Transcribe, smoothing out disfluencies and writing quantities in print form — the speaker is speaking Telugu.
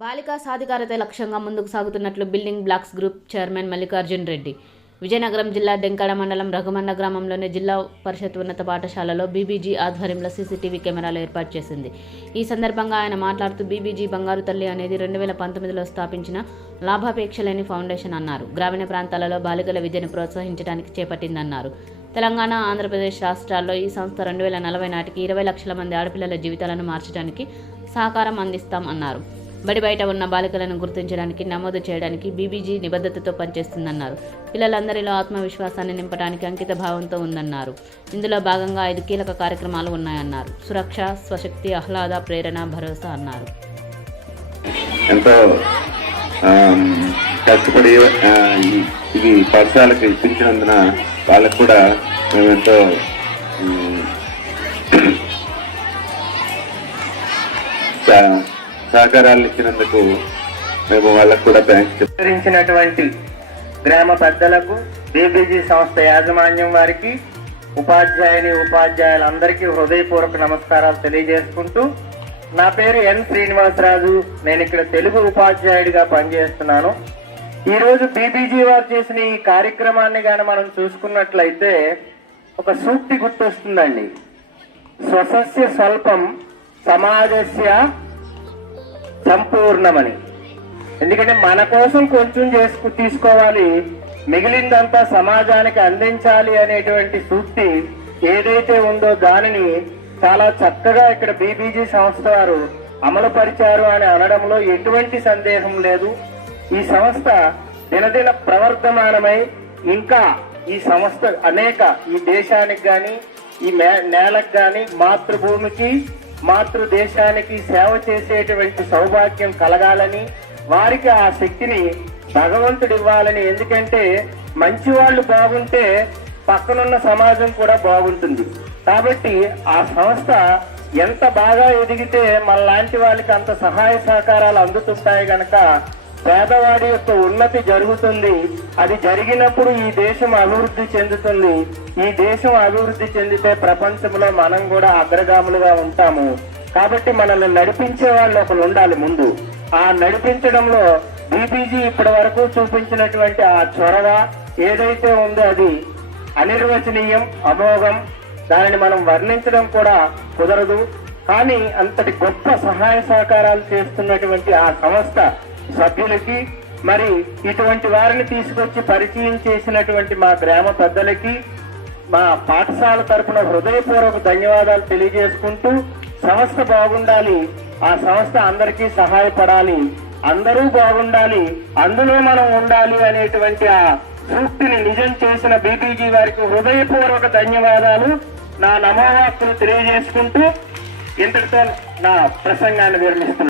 బాలికా సాధికారత లక్ష్యంగా ముందుకు సాగుతున్నట్లు building blocks group chairman Mallikarjun Reddy Vizianagaram జిల్లా డెంకాడ మండలం రఘుమండ గ్రామంలోని జిల్లా పరిషత్ ఉన్నత పాఠశాలలో బీబీజీ ఆధ్వర్యంలో సీసీటీవీ కెమెరాలు ఏర్పాటు చేసింది. ఈ సందర్భంగా ఆయన మాట్లాడుతూ బీబీజీ బంగారు తల్లి అనేది 2019లో స్థాపించిన లాభాపేక్ష లేని ఫౌండేషన్ అన్నారు. గ్రామీణ ప్రాంతాలలో బాలికల విద్యను ప్రోత్సహించడానికి చేపట్టిందన్నారు. తెలంగాణ, ఆంధ్రప్రదేశ్ రాష్ట్రాల్లో ఈ సంస్థ 2040 నాటికి 20 లక్షల మంది ఆడపిల్లల జీవితాలను మార్చడానికి సహకారం అందిస్తాం అన్నారు. బడి బయట ఉన్న బాలికలను గుర్తించడానికి, నమోదు చేయడానికి బీబీజీ నిబద్ధతతో పనిచేస్తుందన్నారు. పిల్లలందరిలో ఆత్మవిశ్వాసాన్ని నింపడానికి అంకిత భావంతో ఉందన్నారు. ఇందులో భాగంగా 5 కీలక కార్యక్రమాలు ఉన్నాయన్నారు. సురక్ష, స్వశక్తి, ఆహ్లాద, ప్రేరణ, భరోసా అన్నారు. ఎంతో కష్టపడి ఇది పాఠశాలకు ఇప్పించినందున వాళ్ళకు కూడా మేము ఎంతో సహకారాలు ఇచ్చినందుకు మేము వాళ్ళకు కూడా థ్యాంక్స్ చెప్తున్నటువంటి గ్రామ పెద్దలకు, బీబీజీ సంస్థ యాజమాన్యం వారికి, ఉపాధ్యాయులందరికీ హృదయపూర్వక నమస్కారాలు తెలియజేసుకుంటూ, నా పేరు ఎన్ శ్రీనివాసరాజు. నేను ఇక్కడ తెలుగు ఉపాధ్యాయుడిగా పనిచేస్తున్నాను. ఈరోజు బీబీజీ వారు చేసిన ఈ కార్యక్రమాన్ని కానీ మనం చూసుకున్నట్లయితే ఒక సూక్తి గుర్తొస్తుందండి. స్వసస్య స్వల్పం సమాజస్య సంపూర్ణమని. ఎందుకంటే మన కోసం కొంచెం తీసుకోవాలి, మిగిలిందంతా సమాజానికి అందించాలి అనేటువంటి సూక్తి ఏదైతే ఉందో దానిని చాలా చక్కగా ఇక్కడ బీబీజీ సంస్థ వారు అమలు పరిచారు అని అనడంలో ఎటువంటి సందేహం లేదు. ఈ సంస్థ దినదిన ప్రవర్ధమానమై ఇంకా ఈ సంస్థ అనేక ఈ దేశానికి కానీ, ఈ నేలకు కానీ, మాతృభూమికి, మాతృదేశానికి సేవ చేసేటువంటి సౌభాగ్యం కలగాలని, వారికి ఆ శక్తిని భగవంతుడు ఇవ్వాలని. ఎందుకంటే మంచి వాళ్ళు బాగుంటే పక్కనున్న సమాజం కూడా బాగుంటుంది. కాబట్టి ఆ సంస్థ ఎంత బాగా ఎదిగితే మన లాంటి వాళ్ళకి అంత సహాయ సహకారాలు అందుతుంటాయి గనక పేదవాడి యొక్క ఉన్నతి జరుగుతుంది. అది జరిగినప్పుడు ఈ దేశం అభివృద్ధి చెందుతుంది. ఈ దేశం అభివృద్ధి చెందితే ప్రపంచంలో మనం కూడా అగ్రగాములుగా ఉంటాము. కాబట్టి మనల్ని నడిపించే వాళ్ళు ఒకరు ఉండాలి ముందు. ఆ నడిపించడంలో బీబీజీ ఇప్పటి వరకు చూపించినటువంటి ఆ చొరవ ఏదైతే ఉందో అది అనిర్వచనీయం, అమోఘం. దానిని మనం వర్ణించడం కూడా కుదరదు. కానీ అంతటి గొప్ప సహాయ సహకారాలు చేస్తున్నటువంటి ఆ సంస్థ సభ్యులకి, మరి ఇటువంటి వారిని తీసుకొచ్చి పరిచయం చేసినటువంటి మా గ్రామ పెద్దలకి, మా పాఠశాల తరపున హృదయపూర్వక ధన్యవాదాలు తెలియజేసుకుంటూ, సంస్థ బాగుండాలి, ఆ సంస్థ అందరికీ సహాయపడాలి, అందరూ బాగుండాలి, అందులో మనం ఉండాలి అనేటువంటి ఆ సూక్తిని నిజం చేసిన బీబీజీ వారికి హృదయపూర్వక ధన్యవాదాలు, నా నమోవాక్కులు తెలియజేసుకుంటూ ఇంతటితో నా ప్రసంగాన్ని విరమిస్తున్నాను.